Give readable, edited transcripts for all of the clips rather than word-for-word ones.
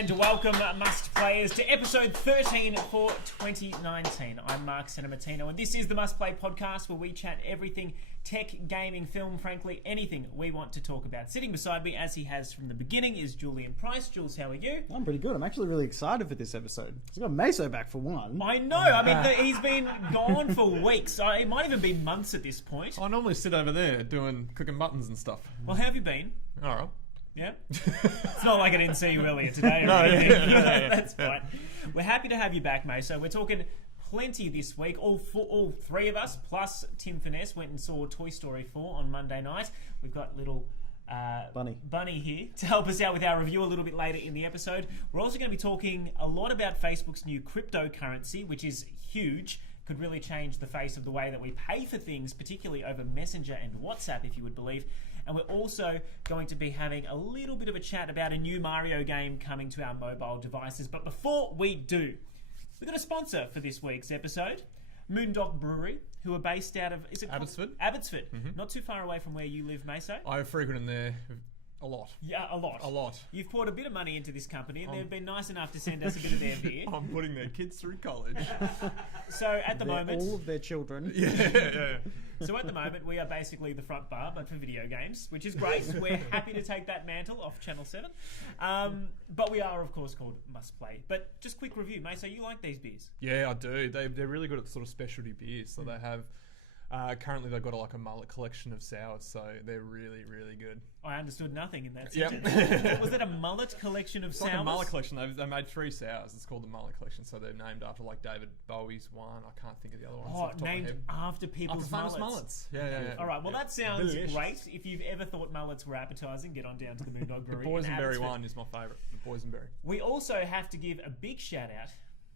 and welcome, Must Players, to episode 13 for 2019. I'm Mark Cinematino, and this is the Must Play podcast where we chat everything tech, gaming, film, frankly, anything we want to talk about. Sitting beside me, as he has from the beginning, is Julian Price. Jules, how are you? I'm pretty good. I'm actually really excited for this episode. He's got Meso back for one. I know. I mean, he's been gone for weeks. It might even be months at this point. I normally sit over there cooking buttons and stuff. Well, how have you been? All right. Yeah? It's not like I didn't see you earlier today. No, anything. yeah. That's fine. We're happy to have you back, May. So we're talking plenty this week. All three of us, plus Tim Finesse, went and saw Toy Story 4 on Monday night. We've got little Bunny here to help us out with our review a little bit later in the episode. We're also going to be talking a lot about Facebook's new cryptocurrency, which is huge. Could really change the face of the way that we pay for things, particularly over Messenger and WhatsApp, if you would believe. And we're also going to be having a little bit of a chat about a new Mario game coming to our mobile devices. But before we do, we've got a sponsor for this week's episode, Moondog Brewery, who are based out of... Is it Abbotsford? Abbotsford. Mm-hmm. Not too far away from where you live, Meso. I frequent in there a lot. Yeah, a lot. A lot. You've poured a bit of money into this company, and they've been nice enough to send us a bit of their beer. I'm putting their kids through college. So at the moment... All of their children. Yeah. So at the moment, we are basically the front bar, but for video games, which is great. We're happy to take that mantle off Channel 7. But we are, of course, called Must Play. But just quick review, mate. So you like these beers? Yeah, I do. They're really good at sort of specialty beers. So they have... currently, they've got a mullet collection of sours, so they're really, really good. I understood nothing in that Yep. sentence. Was that a mullet collection of It's sours? like a mullet collection. They made 3 sours. It's called the mullet collection. So they're named after David Bowie's one. I can't think of the other ones. off the top of my Named head. after people's After famous mullets. Yeah. All right, well, that sounds Delicious. great. If you've ever thought mullets were appetizing, get on down to the Moondog The Brewery. in boysenberry Abbotsford. one is my favourite. The boysenberry. We also have to give a big shout out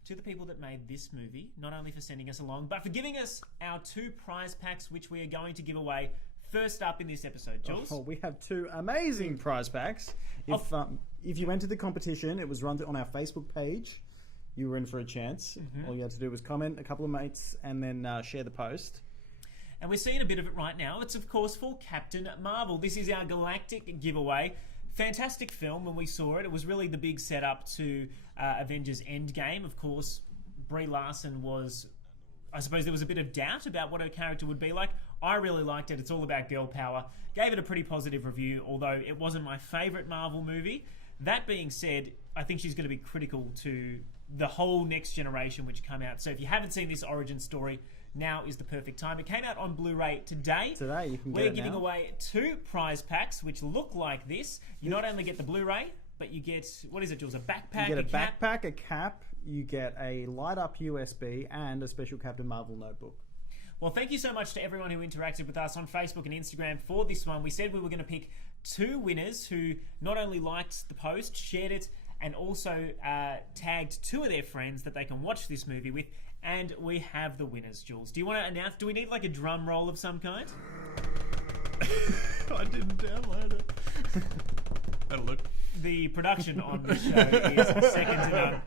to the people that made this movie, not only for sending us along, but for giving us our 2 prize packs, which we are going to give away first up in this episode. Jules? Oh, we have 2 amazing prize packs. If you entered the competition, it was run on our Facebook page. You were in for a chance. Mm-hmm. All you had to do was comment, a couple of mates, and then share the post. And we're seeing a bit of it right now. It's, of course, for Captain Marvel. This is our galactic giveaway. Fantastic film when we saw it. It was really the big setup to Avengers Endgame. Of course, Brie Larson was... I suppose there was a bit of doubt about what her character would be like. I really liked it. It's all about girl power. Gave it a pretty positive review, although it wasn't my favourite Marvel movie. That being said, I think she's going to be critical to the whole next generation which come out. So if you haven't seen this origin story, now is the perfect time. It came out on Blu-ray today. Today, you can get We're it giving now. away 2 prize packs, which look like this. You not only get the Blu-ray, but you get, what is it, Jules? A backpack, You get a cap? backpack, a cap, you get a light-up USB, and a special Captain Marvel notebook. Well, thank you so much to everyone who interacted with us on Facebook and Instagram for this one. We said we were going to pick 2 winners who not only liked the post, shared it, and also tagged 2 of their friends that they can watch this movie with. And we have the winners, Jules. Do you want to announce? Do we need like a drum roll of some kind? I didn't download it. That'll look. The production on the show is second to none.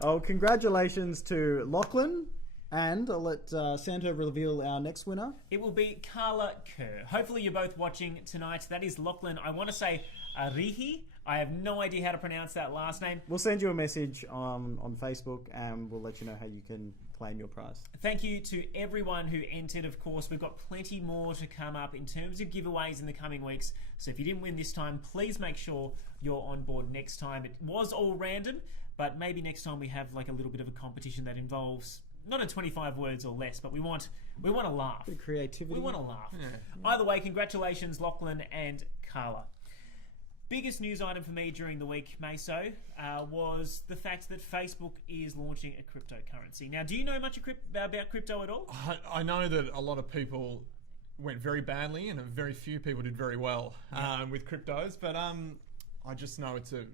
Oh, congratulations to Lachlan. And I'll let Santa reveal our next winner. It will be Carla Kerr. Hopefully you're both watching tonight. That is Lachlan. I want to say Arihi. I have no idea how to pronounce that last name. We'll send you a message on Facebook and we'll let you know how you can claim your prize. Thank you to everyone who entered, of course. We've got plenty more to come up in terms of giveaways in the coming weeks. So if you didn't win this time, please make sure you're on board next time. It was all random, but maybe next time we have like a little bit of a competition that involves... not a 25 words or less, but we want a laugh. Bit of creativity. We want a laugh. Yeah. Either way, congratulations, Lachlan and Carla. Biggest news item for me during the week, Meso, was the fact that Facebook is launching a cryptocurrency. Now, do you know much about crypto at all? I know that a lot of people went very badly and very few people did very well with cryptos, but I just know it's a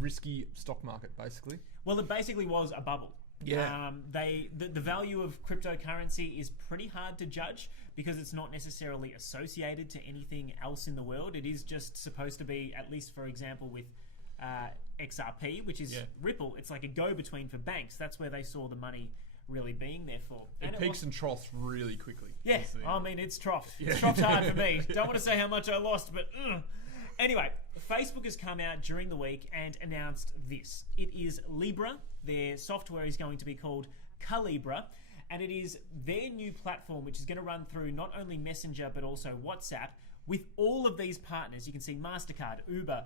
risky stock market, basically. Well, it basically was a bubble. Yeah. The value of cryptocurrency is pretty hard to judge because it's not necessarily associated to anything else in the world. It is just supposed to be, at least for example, with XRP, which is Ripple. It's like a go-between for banks. That's where they saw the money really being there for. It peaks and troughs really quickly. Yeah, I mean, it's troughed. It's troughed hard for me. Don't want to say how much I lost, but Anyway, Facebook has come out during the week and announced this. It is Libra. Their software is going to be called Calibra, and it is their new platform which is going to run through not only Messenger but also WhatsApp with all of these partners. You can see MasterCard, Uber,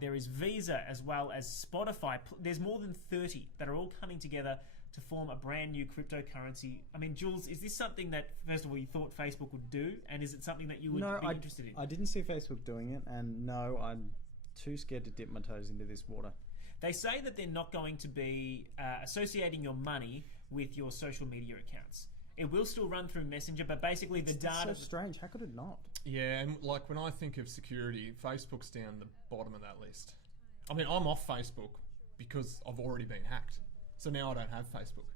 there is Visa as well as Spotify. There's more than 30 that are all coming together to form a brand new cryptocurrency. I mean, Jules, is this something that, first of all, you thought Facebook would do? And is it something that you would be interested in? I didn't see Facebook doing it, and no, I'm too scared to dip my toes into this water. They say that they're not going to be associating your money with your social media accounts. It will still run through Messenger, but basically the data... That's so strange. How could it not? Yeah, and like when I think of security, Facebook's down the bottom of that list. I mean, I'm off Facebook because I've already been hacked. So now I don't have Facebook.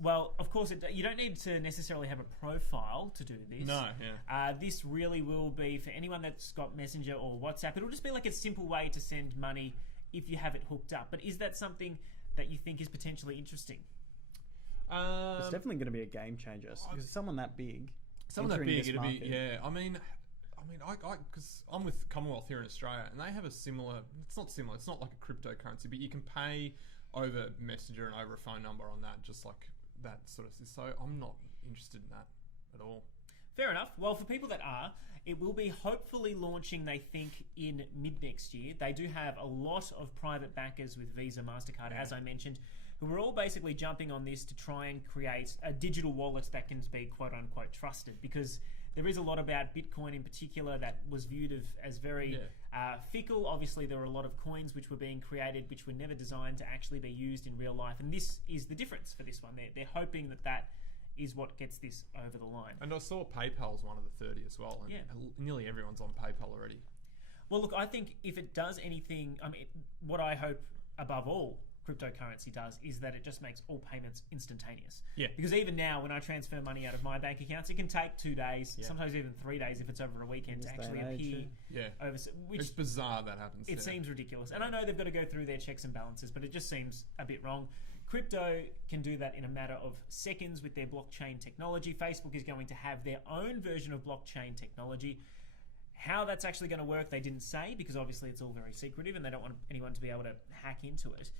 Well, of course, you don't need to necessarily have a profile to do this. No, yeah. This really will be for anyone that's got Messenger or WhatsApp. It'll just be like a simple way to send money if you have it hooked up. But is that something that you think is potentially interesting? It's definitely going to be a game changer because someone that big, it'll be. Yeah, I mean, because I'm with Commonwealth here in Australia, and they have a similar. It's not similar. It's not like a cryptocurrency, but you can pay over Messenger and over a phone number on that, just like that sort of thing. So I'm not interested in that at all. Fair enough. Well, for people that are, it will be hopefully launching, they think, in mid next year. They do have a lot of private backers with Visa, MasterCard, as I mentioned, who are all basically jumping on this to try and create a digital wallet that can be quote-unquote trusted, because there is a lot about Bitcoin in particular that was viewed as very fickle. Obviously, there were a lot of coins which were being created which were never designed to actually be used in real life, and this is the difference for this one. They're hoping that is what gets this over the line. And I saw PayPal's one of the 30 as well, and nearly everyone's on PayPal already. Well, look, I think if it does anything, I mean, what I hope above all cryptocurrency does is that it just makes all payments instantaneous. Yeah. Because even now, when I transfer money out of my bank accounts, it can take 2 days, sometimes even 3 days if it's over a weekend, to actually appear. Which it's bizarre that happens. It seems ridiculous. And I know they've got to go through their checks and balances, but it just seems a bit wrong. Crypto can do that in a matter of seconds with their blockchain technology. Facebook is going to have their own version of blockchain technology. How that's actually going to work, they didn't say, because obviously it's all very secretive and they don't want anyone to be able to hack into it.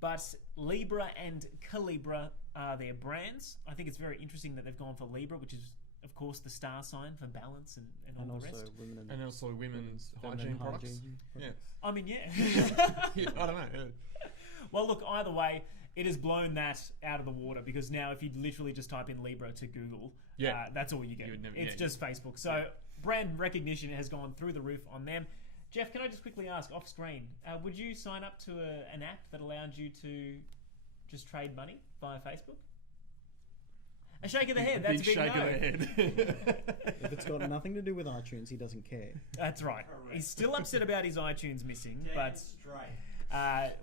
But Libra and Calibra are their brands. I think it's very interesting that they've gone for Libra, which is, of course, the star sign for balance and all the rest. And also women's hygiene products. Yeah. I mean, yeah. I don't know. Yeah. Well, look, either way, it has blown that out of the water, because now if you literally just type in Libra to Google, that's all you get. It's just Facebook. So brand recognition has gone through the roof on them. Jeff, can I just quickly ask, off screen, would you sign up to an app that allowed you to just trade money via Facebook? A shake of the head. That's a big shake no. of the head. If it's got nothing to do with iTunes, he doesn't care. That's right. Correct. He's still upset about his iTunes missing, but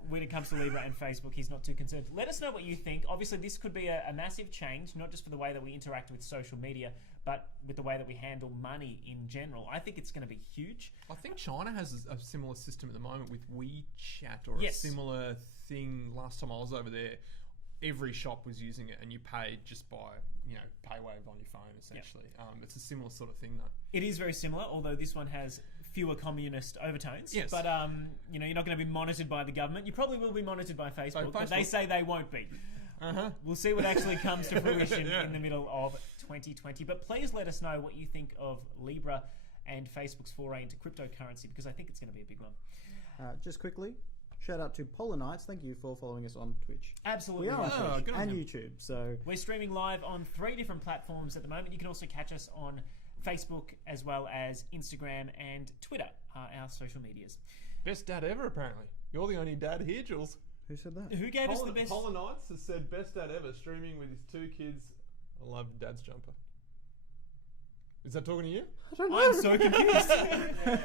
when it comes to Libra and Facebook, he's not too concerned. Let us know what you think. Obviously, this could be a massive change, not just for the way that we interact with social media, but with the way that we handle money in general. I think it's going to be huge. I think China has a similar system at the moment with WeChat, or a similar thing. Last time I was over there, every shop was using it, and you paid just by PayWave on your phone, essentially. It's a similar sort of thing, though. It is very similar, although this one has fewer communist overtones. Yes. But you're not going to be monitored by the government. You probably will be monitored by Facebook, but they say they won't be. We'll see what actually comes to fruition in the middle of 2020. But please let us know what you think of Libra and Facebook's foray into cryptocurrency, because I think it's going to be a big one. Just quickly, shout out to Polar Knights. Thank you for following us on Twitch. Absolutely. We are on Twitch and YouTube. So we're streaming live on 3 different platforms at the moment. You can also catch us on Facebook as well as Instagram and Twitter are our social medias. Best dad ever, apparently. You're the only dad here, Jules. Who said that? Who gave us the best? Polar Knights has said best dad ever, streaming with his 2 kids. I love Dad's jumper. Is that talking to you? I don't know. I'm so confused.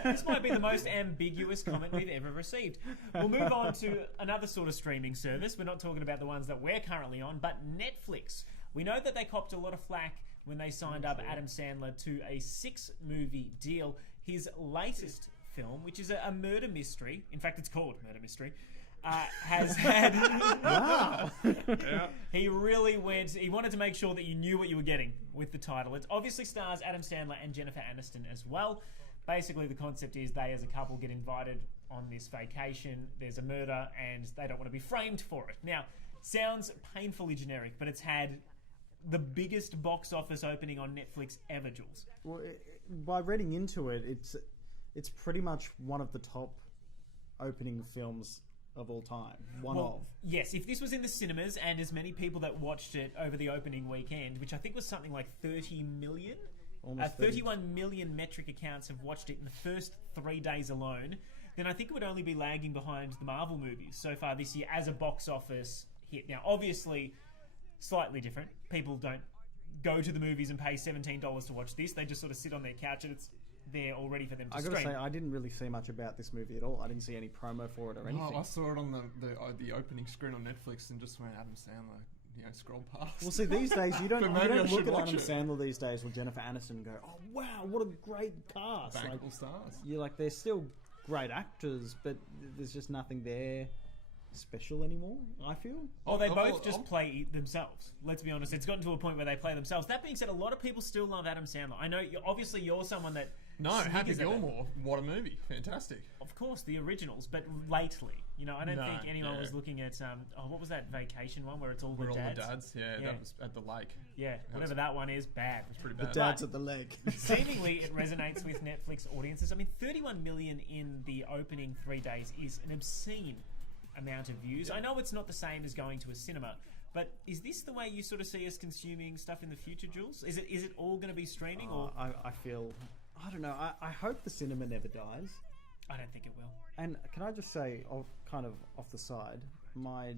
This might be the most ambiguous comment we've ever received. We'll move on to another sort of streaming service. We're not talking about the ones that we're currently on, but Netflix. We know that they copped a lot of flack when they signed up Adam Sandler to a 6-movie deal. His latest film, which is a murder mystery, in fact it's called Murder Mystery, has had... Wow. He really he wanted to make sure that you knew what you were getting with the title. It obviously stars Adam Sandler and Jennifer Aniston as well. Basically, the concept is they, as a couple, get invited on this vacation. There's a murder, and they don't want to be framed for it. Now, sounds painfully generic, but it's had the biggest box office opening on Netflix ever, Jules. Well, by reading into it, it's pretty much one of the top opening films of all time. Yes, if this was in the cinemas and as many people that watched it over the opening weekend, which I think was something like 30 million, Almost 31 million metric accounts have watched it in the first 3 days alone, then I think it would only be lagging behind the Marvel movies so far this year as a box office hit. Now, obviously, slightly different. People don't go to the movies and pay $17 to watch this. They just sort of sit on their couch and it's there already for them to stream. I gotta say, I didn't really see much about this movie at all. I didn't see any promo for it or anything. Oh, I saw it on the opening screen on Netflix and just went Adam Sandler, scroll past. Well, see, these days you don't look at Adam it. Sandler these days or Jennifer Aniston and go, "Oh wow, what a great cast!" Bankable stars. You're like, they're still great actors, but there's just nothing there special anymore, I feel. Oh, they both just play themselves. Let's be honest. It's gotten to a point where they play themselves. That being said, a lot of people still love Adam Sandler. I know, you're someone that... No, Happy Gilmore. What a movie. Fantastic. Of course, the originals, but lately. I don't think anyone was looking at... what was that vacation one where it's all the dads? All the dads, that was at the lake. Yeah, whatever that one is, bad. It's pretty bad. The dads at the lake. Seemingly, it resonates with Netflix audiences. I mean, 31 million in the opening 3 days is an obscene amount of views. I know it's not the same as going to a cinema, but is this the way you sort of see us consuming stuff in the future, Jules? Is it all going to be streaming? Or I feel... I don't know. I hope the cinema never dies. I don't think it will. And can I just say, kind of off the side, my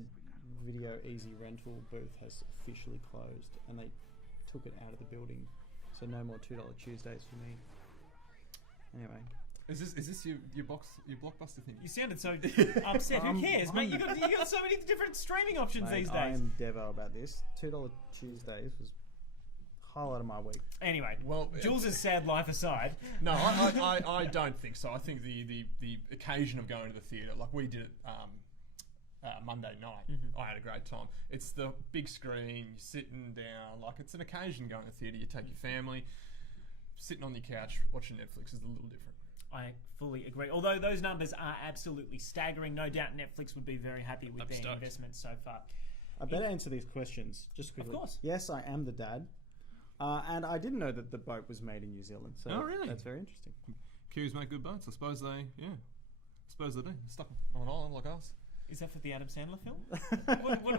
Video Easy rental booth has officially closed, and they took it out of the building, so no more $2 Tuesdays for me. Anyway. Is this your Blockbuster thing? You sounded so upset. Who cares, mate? You got so many different streaming options these days. I am Devo about this. $2 Tuesdays was highlight of my week. Anyway, well, Jules' sad life aside, no, I don't think so. I think the occasion of going to the theatre, like we did it Monday night, I had a great time. It's the big screen, you're sitting down, like it's an occasion going to the theatre. You take your family, sitting on your couch watching Netflix is a little different. I fully agree. Although those numbers are absolutely staggering, no doubt Netflix would be very happy with their investment so far. I better answer these questions just quickly. Of course. Yes, I am the dad. And I didn't know that the boat was made in New Zealand. So really? That's very interesting. Kiwis make good boats. I suppose they do. They're stuck on an island like us. Is that for the Adam Sandler film?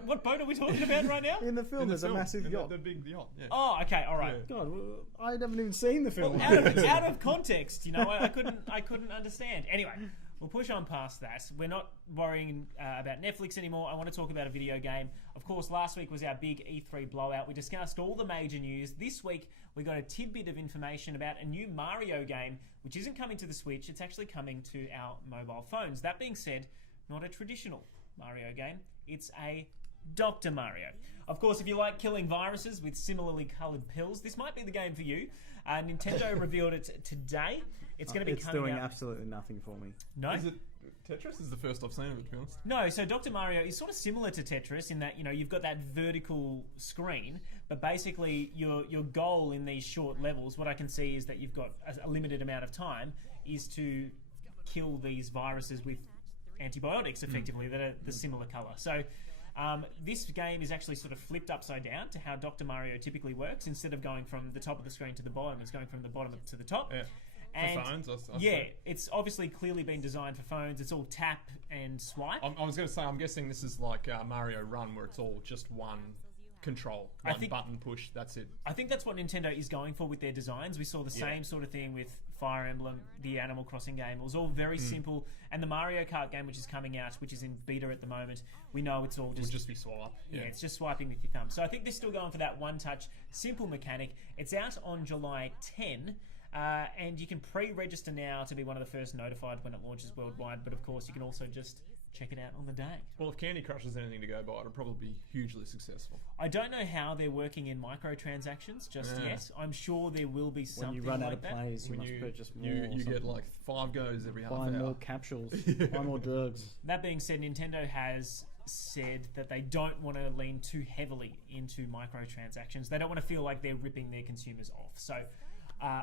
what boat are we talking about right now? In the film, there's a massive yacht. The big yacht, yeah. Oh, okay, all right. Yeah. God, I haven't even seen the film. Well, out of context, I couldn't understand. Anyway, we'll push on past that. We're not worrying about Netflix anymore. I want to talk about a video game. Of course, last week was our big E3 blowout. We discussed all the major news. This week, we got a tidbit of information about a new Mario game, which isn't coming to the Switch. It's actually coming to our mobile phones. That being said, not a traditional Mario game. It's a Dr. Mario. Of course, if you like killing viruses with similarly coloured pills, this might be the game for you. Nintendo revealed it today. It's going to be coming out. It's doing absolutely nothing for me. No? Is it Tetris? Is the first I've seen of it, to be honest. No, so Dr. Mario is sort of similar to Tetris in that, you've got that vertical screen, but basically your goal in these short levels, what I can see is that you've got a limited amount of time, is to kill these viruses with antibiotics, effectively, that are the similar colour. So this game is actually sort of flipped upside down to how Dr. Mario typically works. Instead of going from the top of the screen to the bottom, it's going from the bottom to the top. Yeah. And for phones, it's obviously clearly been designed for phones. It's all tap and swipe. I was going to say, I'm guessing this is like Mario Run, where it's all just one control, one button push, that's it. I think that's what Nintendo is going for with their designs. We saw the same sort of thing with Fire Emblem, the Animal Crossing game. It was all very simple. And the Mario Kart game, which is coming out, which is in beta at the moment, we know it's all just... It'll just be swipe. Yeah, it's just swiping with your thumb. So I think they're still going for that one-touch, simple mechanic. It's out on July 10, and you can pre-register now to be one of the first notified when it launches worldwide. But of course, you can also just check it out on the day. Well, if Candy Crush is anything to go by, it'll probably be hugely successful. I don't know how they're working in microtransactions just yet. I'm sure there will be something like that. When you run out of plays, you must purchase more. You get like 5 goes every half hour. Buy more capsules. Buy more drugs. That being said, Nintendo has said that they don't want to lean too heavily into microtransactions. They don't want to feel like they're ripping their consumers off. So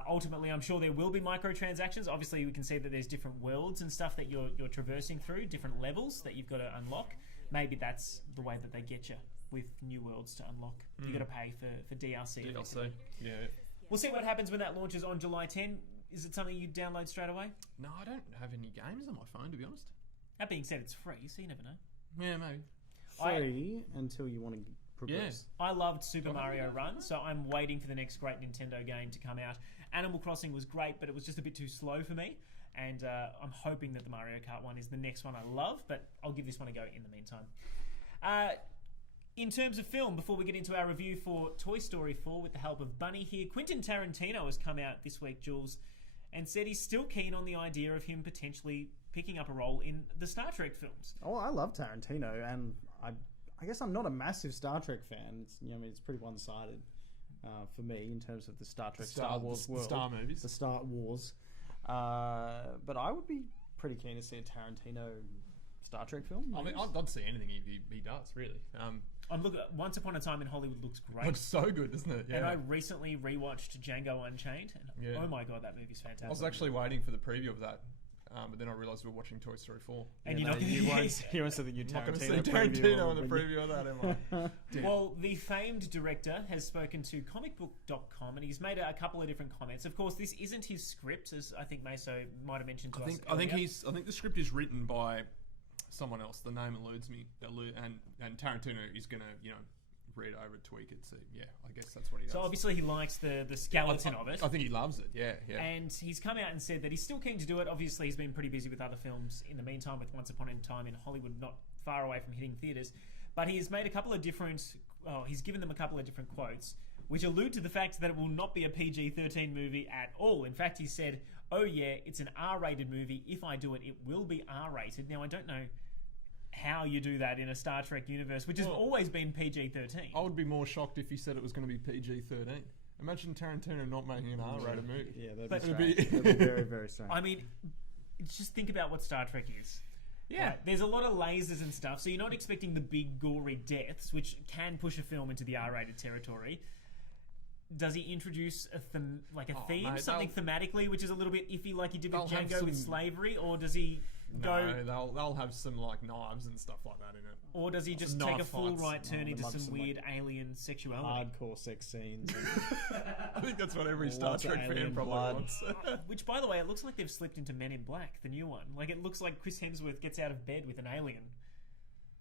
Ultimately, I'm sure there will be microtransactions. Obviously, we can see that there's different worlds and stuff that you're traversing through, different levels that you've got to unlock. Maybe that's the way that they get you with new worlds to unlock. You've got to pay for DLC. DLC, yeah. We'll see what happens when that launches on July 10. Is it something you download straight away? No, I don't have any games on my phone, to be honest. That being said, it's free, so you never know. Yeah, maybe. Free until you want to progress. I loved Super Mario Run, so I'm waiting for the next great Nintendo game to come out. Animal Crossing was great, but it was just a bit too slow for me. And I'm hoping that the Mario Kart one is the next one I love, but I'll give this one a go in the meantime. In terms of film, before we get into our review for Toy Story 4 with the help of Bunny here, Quentin Tarantino has come out this week, Jules, and said he's still keen on the idea of him potentially picking up a role in the Star Trek films. Oh, I love Tarantino, and I guess I'm not a massive Star Trek fan. It's pretty one-sided for me in terms of the Star Trek, Star Wars world. Star movies. The Star Wars. But I would be pretty keen to see a Tarantino Star Trek film. I mean, I'd see anything he does, really. Once Upon a Time in Hollywood looks great. Looks so good, doesn't it? Yeah. And I recently rewatched Django Unchained, and oh my god, that movie's fantastic. I was actually waiting for the preview of that, but then I realised we were watching Toy Story 4. And you're not going to you won't see the Tarantino Tarantino in the preview of that, am I? Well, the famed director has spoken to comicbook.com, and he's made a couple of different comments. Of course, this isn't his script, as I think Meso might have mentioned to us earlier. I think the script is written by someone else. The name eludes me, and Tarantino is going to read over, tweak it. So yeah, I guess that's what he does. So obviously he likes the skeleton of it. I think he loves it. Yeah. And he's come out and said that he's still keen to do it. Obviously he's been pretty busy with other films in the meantime, with Once Upon a Time in Hollywood not far away from hitting theaters. But he's made a couple of different. He's given them a couple of different quotes, which allude to the fact that it will not be a PG-13 movie at all. In fact, he said, "Oh yeah, it's an R-rated movie. If I do it, it will be R-rated." Now I don't know how you do that in a Star Trek universe, which has always been PG-13. I would be more shocked if he said it was going to be PG-13. Imagine Tarantino not making an R-rated movie. Yeah, that'd be very, very strange. I mean, just think about what Star Trek is. Yeah. Right? There's a lot of lasers and stuff, so you're not expecting the big gory deaths, which can push a film into the R-rated territory. Does he introduce a theme, something thematically, which is a little bit iffy, like he did with Django with slavery, or does he go? No, they'll have some knives and stuff like that in it. Or does he just take a full right turn into some weird alien sexuality? Hardcore sex scenes. I think that's what every Star Trek fan probably wants. Which, by the way, it looks like they've slipped into Men in Black, the new one. Like, it looks like Chris Hemsworth gets out of bed with an alien.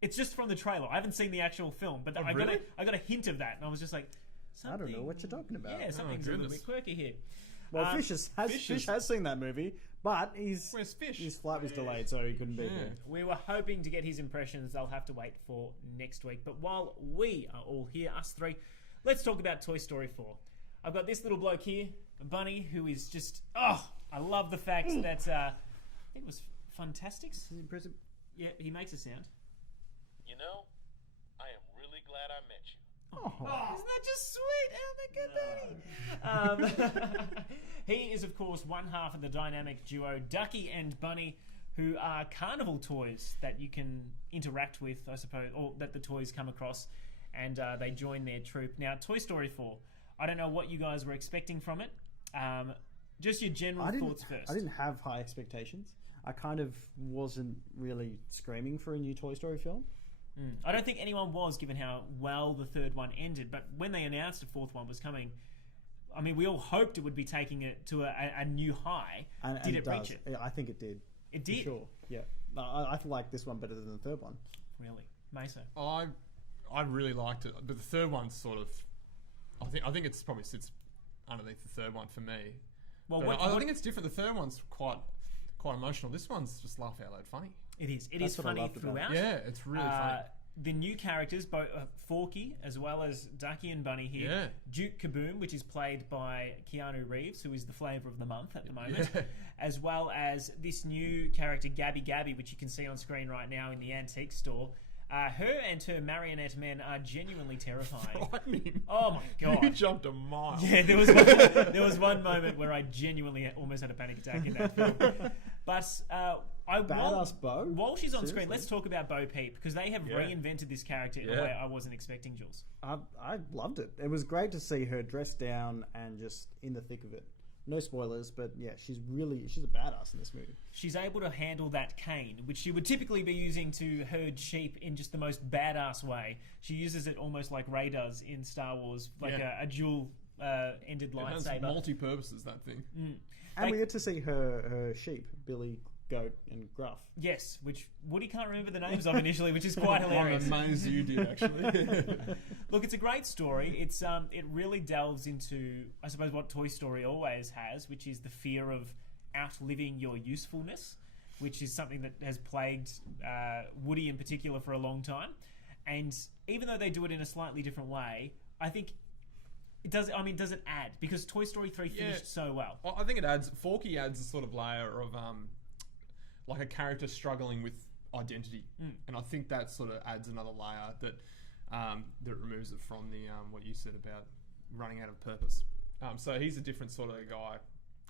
It's just from the trailer. I haven't seen the actual film, but I got a hint of that, and I was just like, I don't know what you're talking about. Yeah, something's a little bit quirky here. Well, Fish has seen that movie, but where's Fish? His flight was delayed, so he couldn't be there. We were hoping to get his impressions. They'll have to wait for next week. But while we are all here, us three, let's talk about Toy Story 4. I've got this little bloke here, Bunny, who is just... I love the fact that... I think it was Funtastics. He's in prison. Yeah, he makes a sound. You know, I am really glad I met you. Isn't that just sweet? Oh my god, Bunny! He is, of course, one half of the dynamic duo Ducky and Bunny, who are carnival toys that you can interact with, I suppose, or that the toys come across, and they join their troupe. Now, Toy Story 4. I don't know what you guys were expecting from it. Just your general thoughts first. I didn't have high expectations. I kind of wasn't really screaming for a new Toy Story film. I don't think anyone was, given how well the third one ended. But when they announced a fourth one was coming, I mean, we all hoped it would be taking it to a new high. Did it reach it? Yeah, I think it did. It did? For sure, yeah. I like this one better than the third one. Really? Meso? I really liked it. But the third one's sort of... I think it's probably sits underneath the third one for me. Well, I think it's different. The third one's quite emotional. This one's just laugh out loud funny. It is. It is funny throughout. Yeah, it's really funny. The new characters, both Forky as well as Ducky and Bunny here. Yeah. Duke Kaboom, which is played by Keanu Reeves, who is the flavour of the month at the moment, as well as this new character Gabby Gabby, which you can see on screen right now in the antique store. Her and her marionette men are genuinely terrifying. I mean, oh my god, you jumped a mile. Yeah, there was one moment where I genuinely almost had a panic attack in that film. But Badass Bo? While she's on screen, let's talk about Bo Peep, because they have reinvented this character in a way I wasn't expecting, Jules. I loved it. It was great to see her dressed down and just in the thick of it. No spoilers, but yeah, she's a badass in this movie. She's able to handle that cane, which she would typically be using to herd sheep in just the most badass way. She uses it almost like Rey does in Star Wars, like a dual ended It has lightsaber. multi-purposes, that thing. And we get to see her sheep, Billy, Goat, and Gruff. Yes, which Woody can't remember the names of initially, which is quite hilarious. I'm amazed you did, actually. Look, it's a great story. It's it really delves into, I suppose, what Toy Story always has, which is the fear of outliving your usefulness, which is something that has plagued Woody in particular for a long time. And even though they do it in a slightly different way, I think it does. I mean, does it add? Because Toy Story 3 finished so well. I think it adds. Forky adds a sort of layer of like a character struggling with identity, and I think that sort of adds another layer that that removes it from the what you said about running out of purpose. So he's a different sort of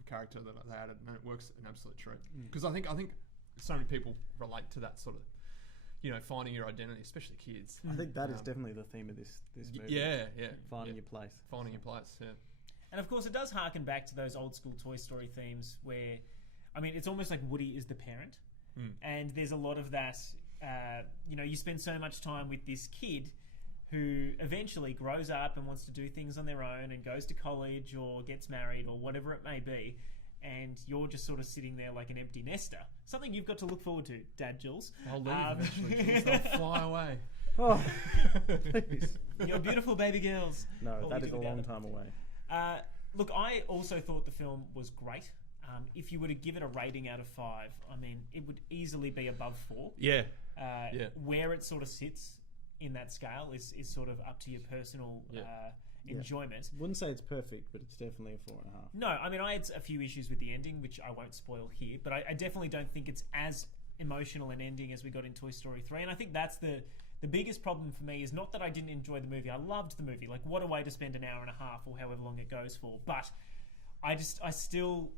character that they added, and it works an absolute treat. Because I think so many people relate to that sort of, finding your identity, especially kids. I think that is definitely the theme of this movie. Yeah. Finding your place. Finding your place, yeah. And of course, it does harken back to those old school Toy Story themes where, I mean, it's almost like Woody is the parent. And there's a lot of that, you spend so much time with this kid who eventually grows up and wants to do things on their own and goes to college or gets married or whatever it may be. And you're just sort of sitting there like an empty nester. Something you've got to look forward to, Dad Jules. I'll leave eventually, Jules. They'll fly away. Oh, please. Your beautiful baby girls. No, that is a long time away. Look, I also thought the film was great. If you were to give it a rating out of 5, I mean, it would easily be above 4. Yeah. Where it sort of sits in that scale is sort of up to your personal enjoyment. Wouldn't say it's perfect, but it's definitely a 4.5. No, I mean, I had a few issues with the ending, which I won't spoil here, but I definitely don't think it's as emotional an ending as we got in Toy Story 3, and I think that's the biggest problem for me is not that I didn't enjoy the movie. I loved the movie. Like, what a way to spend an hour and a half or however long it goes for. But I still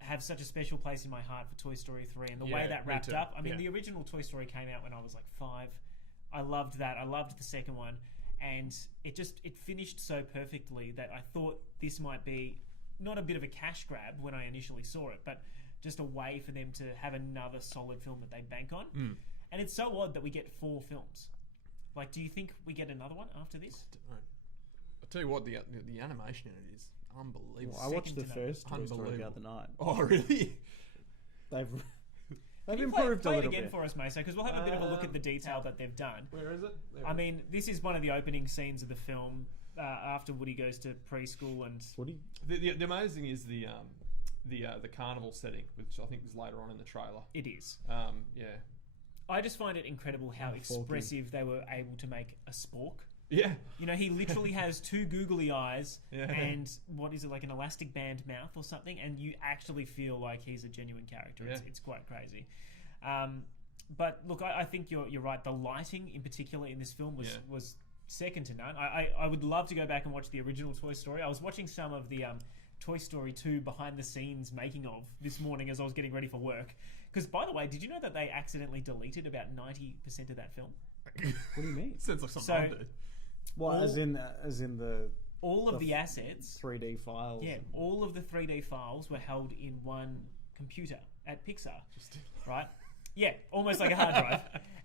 have such a special place in my heart for Toy Story 3 and the way that wrapped up. I mean, the original Toy Story came out when I was like 5. I loved that. I loved the second one. And it finished so perfectly that I thought this might be not a bit of a cash grab when I initially saw it, but just a way for them to have another solid film that they bank on. And it's so odd that we get 4 films. Like, do you think we get another one after this? I don't know. I'll tell you what, the animation in it is unbelievable. Well, I watched the first Toy Story the other night. Oh, really? They've Can you improved play a it little again bit for us, Maso, because we'll have a bit of a look at the detail that they've done. Where is it? I mean, this is one of the opening scenes of the film after Woody goes to preschool and... Woody? The amazing is the carnival setting, which I think is later on in the trailer. It is. Yeah. I just find it incredible how expressive they were able to make a spork. Yeah. He literally has 2 googly eyes and what is it, like an elastic band mouth or something, and you actually feel like he's a genuine character. Yeah. It's quite crazy. But look, I think you're right. The lighting in particular in this film was second to none. I would love to go back and watch the original Toy Story. I was watching some of the Toy Story 2 behind the scenes making of this morning as I was getting ready for work. Because, by the way, did you know that they accidentally deleted about 90% of that film? What do you mean? Sounds like something I did. Well, as in the all of the assets, 3D files. Yeah, all of the 3D files were held in one computer at Pixar. Right? Yeah, almost like a hard drive.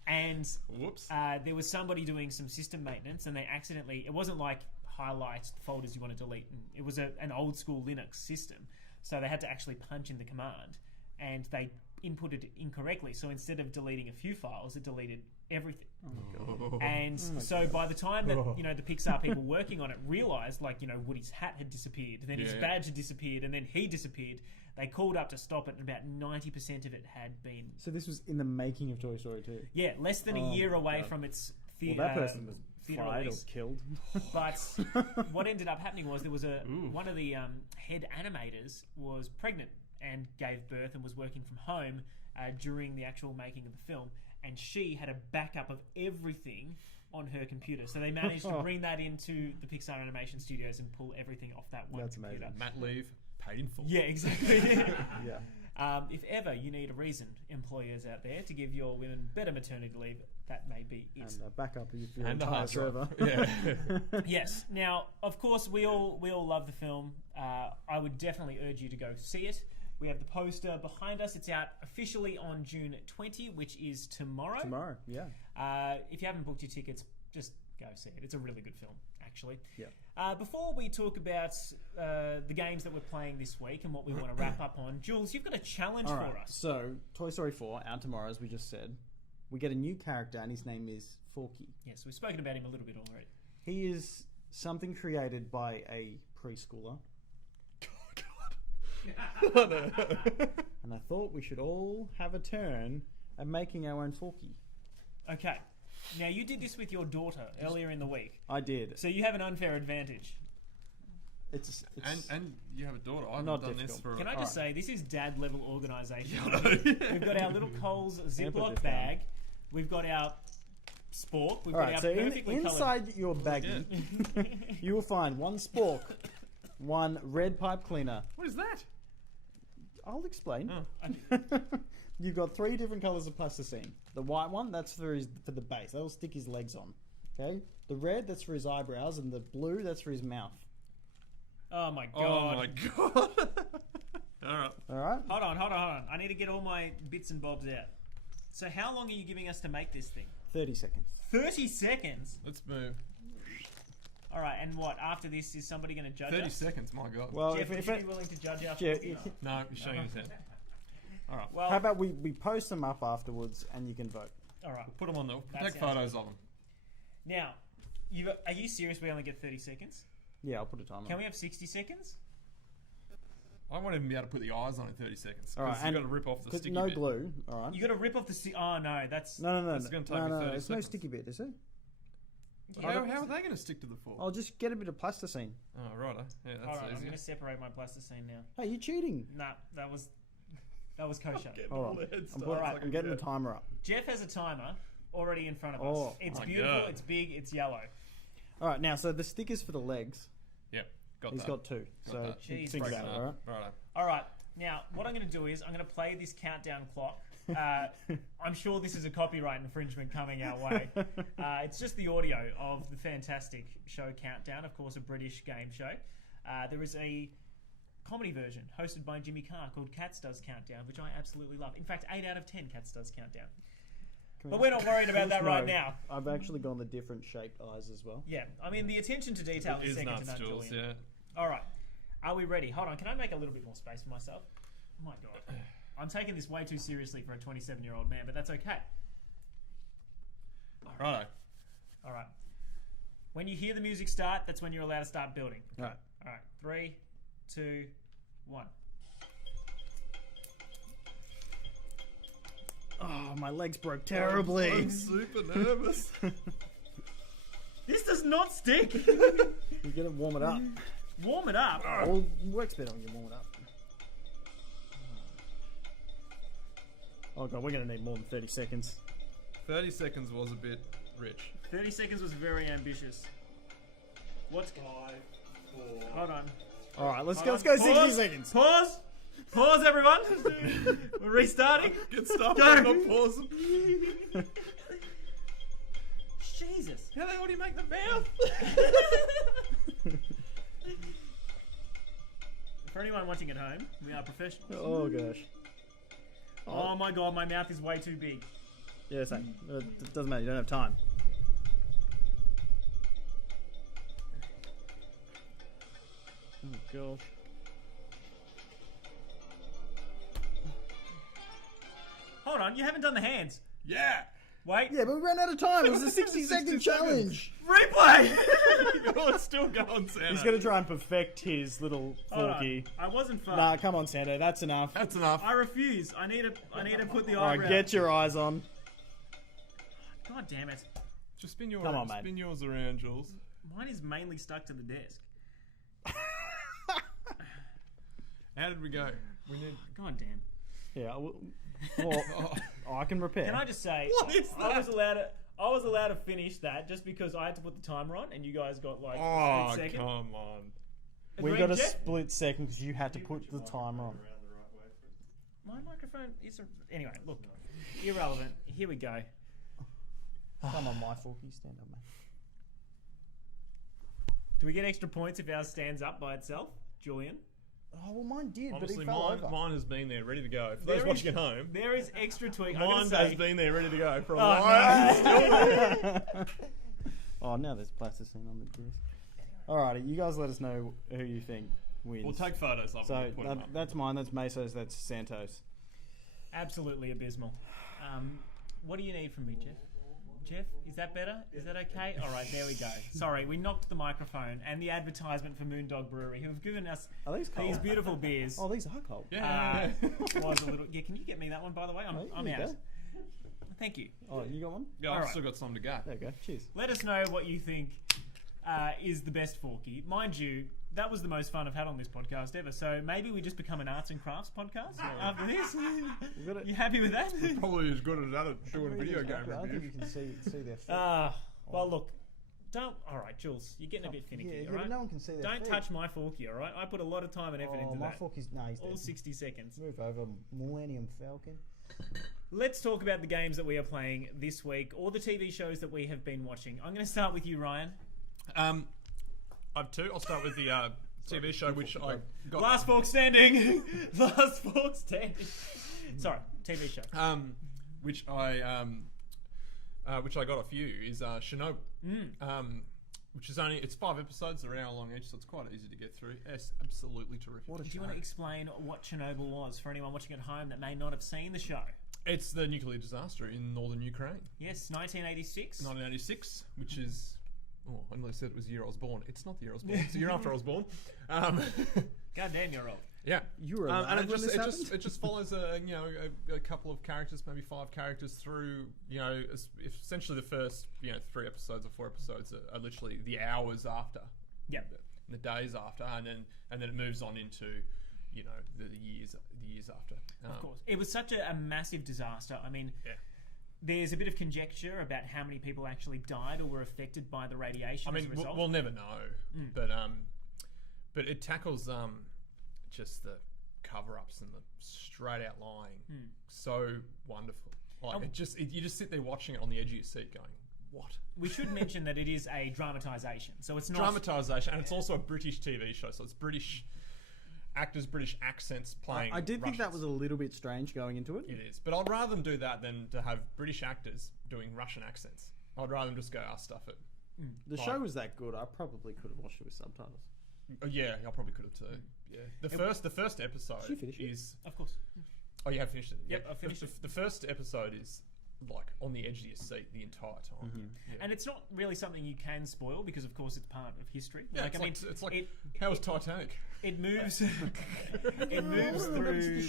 And whoops. There was somebody doing some system maintenance, and they accidentally... It wasn't like highlight folders you want to delete. It was an old school Linux system. So they had to actually punch in the command, and they inputted it incorrectly. So instead of deleting a few files, it deleted everything. And so by the time that the Pixar people working on it realized, Woody's hat had disappeared, then his badge had disappeared, and then he disappeared, they called up to stop it, and about 90% of it had been... So this was in the making of Toy Story 2? Yeah, less than a year away from its theatre. Well, that person was fired or release. killed. But what ended up happening was there was one of the head animators was pregnant and gave birth and was working from home during the actual making of the film, and she had a backup of everything on her computer. So they managed to bring that into the Pixar Animation Studios and pull everything off that one computer. Amazing. Mat leave, paid in full. Yeah, exactly. Yeah. If ever you need a reason, employers out there, to give your women better maternity leave, that may be it. And backup if your And a entire hard server. drive. Yeah. Yes. Now, of course, we all love the film. I would definitely urge you to go see it. We have the poster behind us. It's out officially on June 20, which is tomorrow. Tomorrow, yeah. If you haven't booked your tickets, just go see it. It's a really good film, actually. Yeah. Before we talk about the games that we're playing this week and what we want to wrap up on, Jules, you've got a challenge All for right. us. So, Toy Story 4, out tomorrow, as we just said. We get a new character, and his name is Forky. Yes, we've spoken about him a little bit already. He is something created by a preschooler. And I thought we should all have a turn at making our own Forky. Okay. Now, you did this with your daughter earlier in the week, I did. so you have an unfair advantage. It's And you have a daughter. I haven't Not done this difficult. for. Can I just say, this is dad level organisation. Yeah. We've got our little Coles put Ziploc this bag. We've got our spork. We've all got right. our So perfectly coloured. inside your baggie, you will find one spork, one red pipe cleaner. What is that? I'll explain. Oh. You've got 3 different colours of plasticine. The white one, that's for the base. That'll stick his legs on. Okay. The red, that's for his eyebrows, and the blue, that's for his mouth. Oh my Oh god. my god. All right. All right. Hold on. I need to get all my bits and bobs out. So how long are you giving us to make this thing? 30 seconds. 30 seconds? Let's move. All right, and what? After this, is somebody going to judge 30 us? seconds. My god. Well, Jeff, would if you it, be willing to judge our Jeff, Forky? No, you're showing his head. All right. Well, how about we post them up afterwards and you can vote? all right. Put them on the. That Take sounds photos of them. Now, are you serious we only get 30 seconds? Yeah, I'll put a timer. Can we have 60 seconds? I won't even be able to put the eyes on in 30 seconds. All right, Because you've got to rip off the 'Cause sticky no bit. glue. All right. You got to rip off the... Oh, no, that's... No. It's gonna take me 30 It's no seconds. sticky bit, is it? How are they going to stick to the fork? I'll just get a bit of plasticine. Oh, right. Yeah, All that's right, I'm easy. going to separate my plasticine now. Hey, you're cheating. Nah, that was kosher. Hold on. I'm getting the timer up. Jeff has a timer already in front of us. Oh, It's my beautiful, God. it's big, it's yellow. All right, now, so the stickers for the legs, Yep. Got he's that. got 2. So that. Jeez, think break about it it, all right? Right. All right, now, what I'm going to do is I'm going to play this countdown clock. I'm sure this is a copyright infringement coming our way. It's just the audio of the fantastic show Countdown, of course, a British game show. There is a comedy version hosted by Jimmy Carr called Cats Does Countdown, which I absolutely love. In fact, 8 out of 10 Cats Does Countdown. But we're not worried about that right now. I've actually gone the different shaped eyes as well. Yeah, I mean, the attention to detail It is is second to nuts, none, Jules. Julian. Yeah. All right, are we ready? Hold on, can I make a little bit more space for myself? Oh my god. I'm taking this way too seriously for a 27-year-old man, but that's okay. Righto. All right. When you hear the music start, that's when you're allowed to start building. All right. All right, 3, 2, 1. Oh, my legs broke terribly. I'm super nervous. This does not stick. You gotta warm it up. Warm it up. Well, it works better when you warm it up. Oh god, we're gonna need more than 30 seconds. 30 seconds was a bit rich. 30 seconds was very ambitious. What's 5, 4. Hold on. All right, let's Hold go. on. Let's go. 60 Pause. seconds. Pause. Pause, everyone. We're restarting. Get stuff. Go. I'm not pausing. Jesus. How the hell do you make the mouth? For anyone watching at home, we are professionals. Oh gosh. Oh my god, my mouth is way too big. Yeah, same. It doesn't matter. You don't have time. Oh gosh. Hold on, you haven't done the hands. Yeah. Wait. Yeah, but we ran out of time. It was a 60-second challenge. Replay! Oh, it's still going, Santa. He's gonna try and perfect his little Hold on. forky. I wasn't far. Nah, come on, Santa. That's enough. That's enough. I refuse. I need to put the All eyebrow. right, get your eyes on. God damn it. Just spin, Come on, mate. spin yours around, Jules. Mine is mainly stuck to the desk. How did we go? We need. God damn. Yeah. Well, I can repair. Can I just say, What is I was that? allowed to finish that just because I had to put the timer on, and you guys got like Oh, a split second. come on. We Agreed, got a Jeff? split second because you had to put the timer on. My microphone is anyway. Look, irrelevant. Here we go. Come on, my Forky, stand up, mate. Do we get extra points if ours stands up by itself, Julian? Oh, well, mine did, Honestly, but he fell over. mine has been there, ready to go. For those There watching is- at home, There is extra tweak. mine has been there, ready to go for a Oh, while. Oh, now there's plasticine on the disc. Alrighty, you guys let us know who you think wins. We'll take photos of So them. Put 'em up. that's mine, that's Meso's, that's Santos. Absolutely abysmal. What do you need from me, Jeff? Jeff, is that better? Is that okay? All right, there we go. Sorry, we knocked the microphone and the advertisement for Moondog Brewery, who have given us Are these cold? these beautiful beers. Oh, these are cold. Yeah. Was a little. Yeah, can you get me that one, by the way? Oh, I'm you out. go. Thank you. Oh, you got one? Yeah, I've Alright. still got some to go. There you go. Cheers. Let us know what you think is the best Forky. Mind you, that was the most fun I've had on this podcast ever. So maybe we just become an arts and crafts podcast after this. got it. You happy with that? Probably as good as other doing video game I don't think reviews. you can see their feet. Well, look. Don't. All right, Jules, you're getting a bit finicky. Yeah, all but right? no one can see their Don't feet. touch my Forky. All right, I put a lot of time and effort Oh, into my that. Forky's... No, he's All dead. 60 seconds. Move over, Millennium Falcon. Let's talk about the games that we are playing this week, or the TV shows that we have been watching. I'm going to start with you, Ryan. I have two. I'll start with the TV show, which I got. Last Fork Standing. Last Fork Standing. Sorry, TV show. Which I got a few is Chernobyl. Which is it's 5 episodes, they're an hour long each, so it's quite easy to get through. It's absolutely terrific. What a Do you show. want to explain what Chernobyl was for anyone watching at home that may not have seen the show? It's the nuclear disaster in northern Ukraine, Yes, 1986. 1986, which is. Oh, I nearly said it was the year I was born. It's not the year I was born. It's the year after I was born. God damn, you're old. Yeah, You were and alive when this happened? it just follows a couple of characters, maybe 5 characters through essentially the first 3 episodes or 4 episodes are literally the hours after, Yep. the days after, and then it moves on into the years after. Of course. It was such a massive disaster. I mean, Yeah. there's a bit of conjecture about how many people actually died or were affected by the radiation I as mean, a result. we'll never know, but it tackles just the cover-ups and the straight-out lying so wonderful. Like you just sit there watching it on the edge of your seat, going, "What?" We should mention that it is a dramatisation, so it's not... Dramatisation, and it's also a British TV show, so it's British actors, British accents playing. I did think that Russians. was a little bit strange going into it. It is, but I'd rather them do that than to have British actors doing Russian accents. I'd rather them just go, stuff it." The show was that good, I probably could have watched it with subtitles. Oh, yeah, I probably could have too. Yeah, the first episode Did you finish it? is. Of course. Oh, you have finished it. Yep, Yeah, I've finished it. The first episode is like on the edge of your seat the entire time. Yeah. And it's not really something you can spoil because, of course, it's part of history. Yeah, it's like how was Titanic? it moves. It moves through.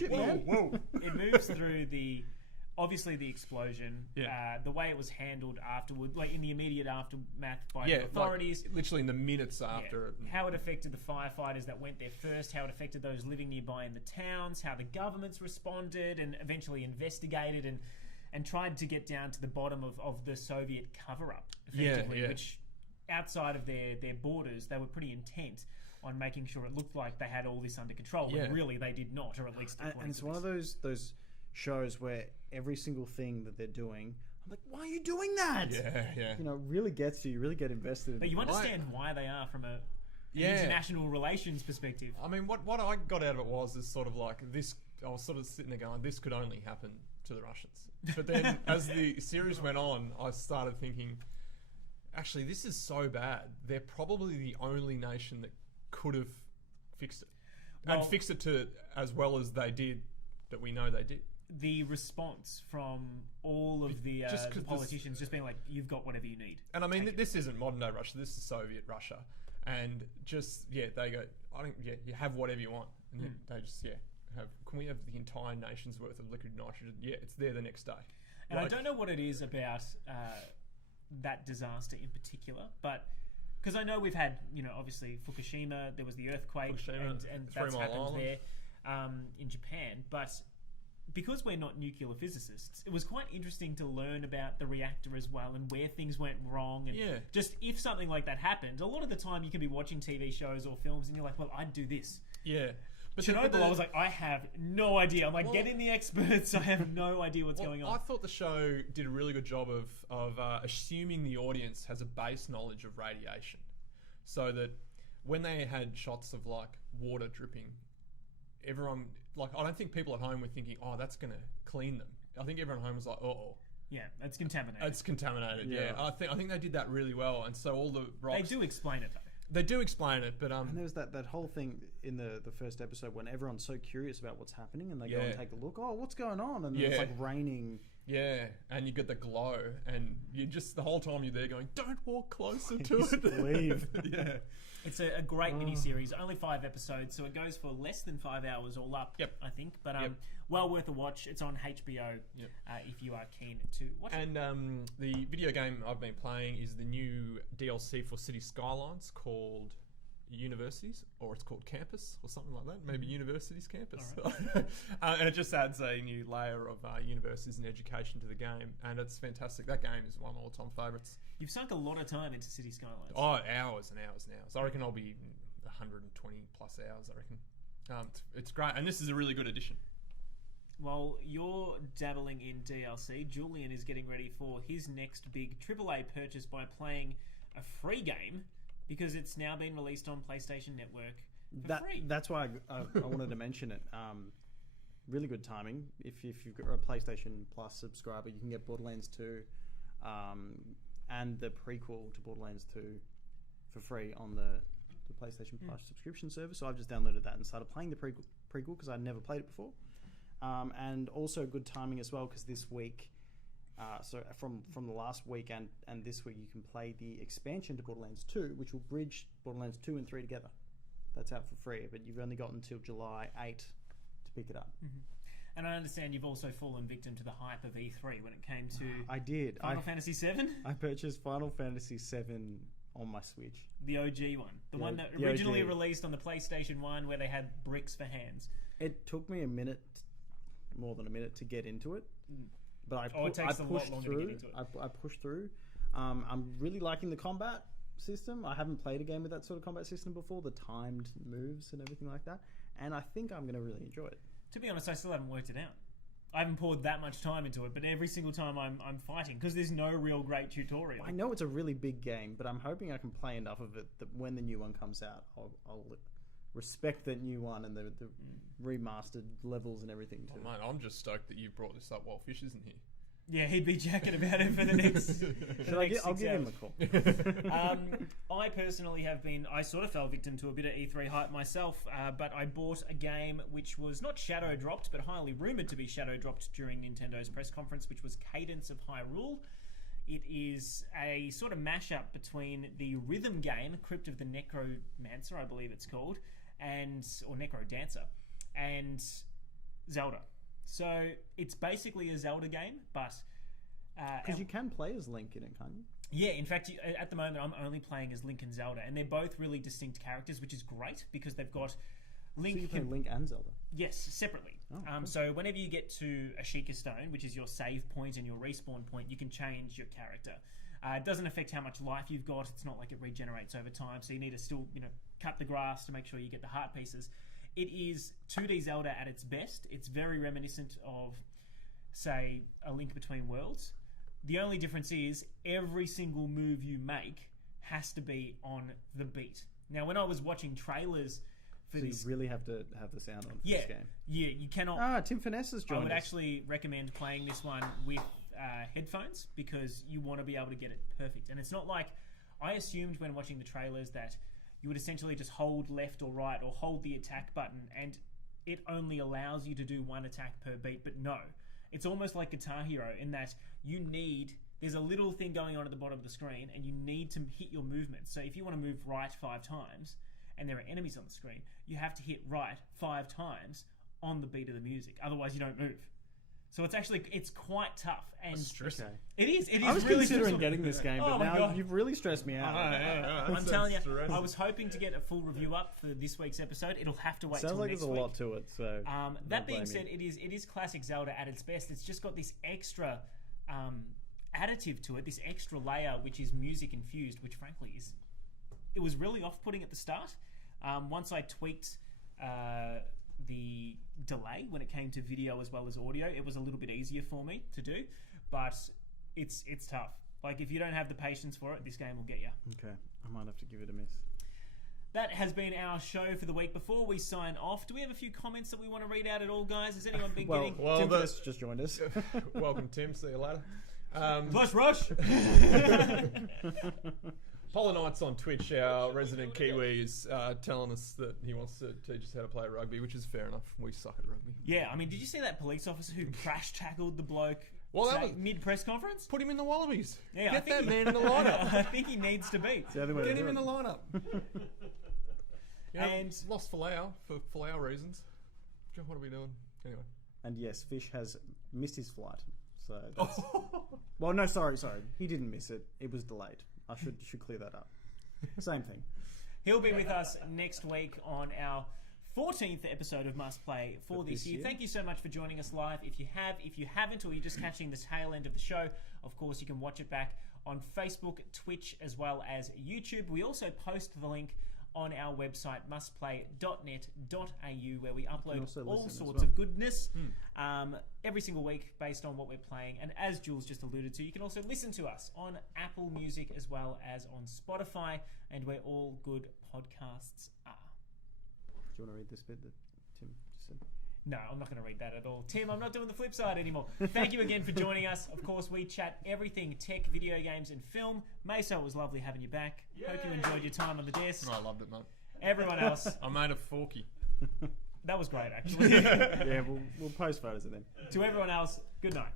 Whoa! It moves through obviously the explosion. Yeah. The way it was handled afterward, like in the immediate aftermath by Yeah, the authorities. like, literally in the minutes after it. How it affected the firefighters that went there first, how it affected those living nearby in the towns, how the governments responded and eventually investigated and tried to get down to the bottom of the Soviet cover-up, effectively, Yeah. which outside of their borders, they were pretty intent on making sure it looked like they had all this under control, when Yeah. really they did not, or at least And according it's to one this. of those shows where every single thing that they're doing, I'm like, why are you doing that? Yeah. Really gets to you. You really get invested in But it. you understand why they are from an Yeah. international relations perspective. I mean, what I got out of it was sort of like this. I was sort of sitting there going, "This could only happen to the Russians." But then, as the series went on, I started thinking, actually, this is so bad. They're probably the only nation that could have fixed it, Well- and fixed it to as well as they did. That we know they did. The response from all of the Just 'cause politicians just being like, "You've got whatever you need." And I mean, this isn't modern day Russia. This is Soviet Russia. And just they go. I think you have whatever you want. And then they just have. Can we have the entire nation's worth of liquid nitrogen? Yeah, it's there the next day. And I Like- don't know what it is about that disaster in particular, but because I know we've had, obviously Fukushima, there was the earthquake, Fukushima, and Three that's Mile happened Island. there in Japan. But because we're not nuclear physicists, it was quite interesting to learn about the reactor as well and where things went wrong. And Yeah. just if something like that happened, a lot of the time you can be watching TV shows or films and you're like, well, I'd do this. Yeah, But Chernobyl, I was like, I have no idea. I'm like, get in the experts. I have no idea what's going on. I thought the show did a really good job of assuming the audience has a base knowledge of radiation, so that when they had shots of like water dripping, everyone I don't think people at home were thinking, oh, that's gonna clean them. I think everyone at home was like, oh. Yeah, it's contaminated. It's contaminated. Yeah, I think they did that really well, and so all the rocks. They do explain it though. They do explain it, but And there was that whole thing in the first episode when everyone's so curious about what's happening and they go and take a look. Oh, what's going on? And then it's like raining. Yeah, and you get the glow, and you just the whole time you're there going, "Don't walk closer to it." Leave. Yeah, it's a great mini-series, only 5 episodes, so it goes for less than 5 hours all up. Yep. I think, but well worth a watch. It's on HBO. Yep. If you are keen to watch it. And the video game I've been playing is the new DLC for City Skylines called Universities, or it's called Campus, or something like that. Maybe Universities Campus. Right. And it just adds a new layer of universities and education to the game, and it's fantastic. That game is one of my all-time favourites. You've sunk a lot of time into City Skylines. Oh, hours and hours and hours. I reckon I'll be 120 plus hours, I reckon. It's great, and this is a really good addition. Well, you're dabbling in DLC. Julian is getting ready for his next big AAA purchase by playing a free game, because it's now been released on PlayStation Network for free. That's why I wanted to mention it. Really good timing. If you've got a PlayStation Plus subscriber, you can get Borderlands 2 and the prequel to Borderlands 2 for free on the PlayStation Plus subscription service. So I've just downloaded that and started playing the prequel because I'd never played it before. And also good timing as well, because this week... so from the last week and this week, you can play the expansion to Borderlands 2, which will bridge Borderlands 2 and 3 together. That's out for free, but you've only got until July 8 to pick it up. Mm-hmm. And I understand you've also fallen victim to the hype of E3 when it came to I did. Final Fantasy VII? I purchased Final Fantasy VII on my Switch. The OG one. The one that originally released on the PlayStation 1 where they had bricks for hands. It took me more than a minute to get into it. But it takes a lot longer to get into it. I pushed through. I'm really liking the combat system. I haven't played a game with that sort of combat system before, the timed moves and everything like that. And I think I'm going to really enjoy it. To be honest, I still haven't worked it out. I haven't poured that much time into it, but every single time I'm fighting, because there's no real great tutorial. I know it's a really big game, but I'm hoping I can play enough of it that when the new one comes out, I'll respect the new one and the remastered levels and everything too. Oh, mate, I'm just stoked that you brought this up while Fish isn't here. Yeah, he'd be jacking about it for the next. I'll give him a call. I personally I sort of fell victim to a bit of E3 hype myself, but I bought a game which was not shadow dropped, but highly rumoured to be shadow dropped during Nintendo's press conference, which was Cadence of Hyrule. It is a sort of mashup between the rhythm game, Crypt of the Necromancer, I believe it's called, or Necro Dancer, and Zelda. So it's basically a Zelda game, but because you can play as Link in it, can't you? Yeah, in fact, at the moment I'm only playing as Link and Zelda, and they're both really distinct characters, which is great because they've got Link. So you play Link and Zelda? Yes, separately. Cool. So whenever you get to Ashika Stone, which is your save point and your respawn point, you can change your character. It doesn't affect how much life you've got. It's not like it regenerates over time, so you need to still, cut the grass to make sure you get the heart pieces. It is 2D Zelda at its best. It's very reminiscent of, say, A Link Between Worlds. The only difference is every single move you make has to be on the beat. Now, when I was watching trailers for this... you really have to have the sound on for this game. Yeah, you cannot... Tim Finesse has joined us. I would actually recommend playing this one with headphones because you want to be able to get it perfect. And it's not like... I assumed when watching the trailers that you would essentially just hold left or right or hold the attack button and it only allows you to do one attack per beat, but no. It's almost like Guitar Hero in that there's a little thing going on at the bottom of the screen and you need to hit your movement. So if you want to move right 5 times and there are enemies on the screen, you have to hit right 5 times on the beat of the music. Otherwise you don't move. So it's quite tough. And stressful. It is. I was really considering getting this game, but now you've really stressed me out. I'm telling you, I was hoping to get a full review up for this week's episode. It'll have to wait till next week. Sounds like there's a lot to it. So that being said, it is classic Zelda at its best. It's just got this extra additive to it, this extra layer, which is music infused, which frankly it was really off-putting at the start. Once I tweaked the delay when it came to video as well as audio. It was a little bit easier for me to do, but it's tough. Like, if you don't have the patience for it, this game will get you. Okay, I might have to give it a miss. That has been our show for the week. Before we sign off, do we have a few comments that we want to read out at all, guys? Has anyone been getting... Well, Tim Finesse just joined us. Welcome, Tim. See you later. Flush Rush! Polar Knights on Twitch, our resident Kiwi, is telling us that he wants to teach us how to play rugby, which is fair enough. We suck at rugby. Yeah, I mean, did you see that police officer who crash-tackled the bloke that was mid-press conference? Put him in the Wallabies. Yeah, Get that man in the lineup. I think he needs to be. The other way Get to him do in it. the lineup. And lost Folau for Folau reasons. God, what are we doing? Anyway. And yes, Fish has missed his flight. So that's... Well, no, sorry. He didn't miss it. It was delayed. I should clear that up. Same thing. He'll be with us next week on our 14th episode of Must Play for this year. Thank you so much for joining us live. If you haven't, or you're just catching the tail end of the show, of course, you can watch it back on Facebook, Twitch, as well as YouTube. We also post the link on our website, mustplay.net.au, where we upload all sorts of goodness every single week based on what we're playing. And as Jules just alluded to, you can also listen to us on Apple Music as well as on Spotify, and where all good podcasts are. Do you want to read this bit that Tim just said? No, I'm not going to read that at all. Tim, I'm not doing the flip side anymore. Thank you again for joining us. Of course, we chat everything tech, video games, and film. Mesa, it was lovely having you back. Yay! Hope you enjoyed your time on the desk. I loved it, mate. Everyone else. I made a forky. That was great, actually. Yeah, we'll post photos of them. To everyone else, good night.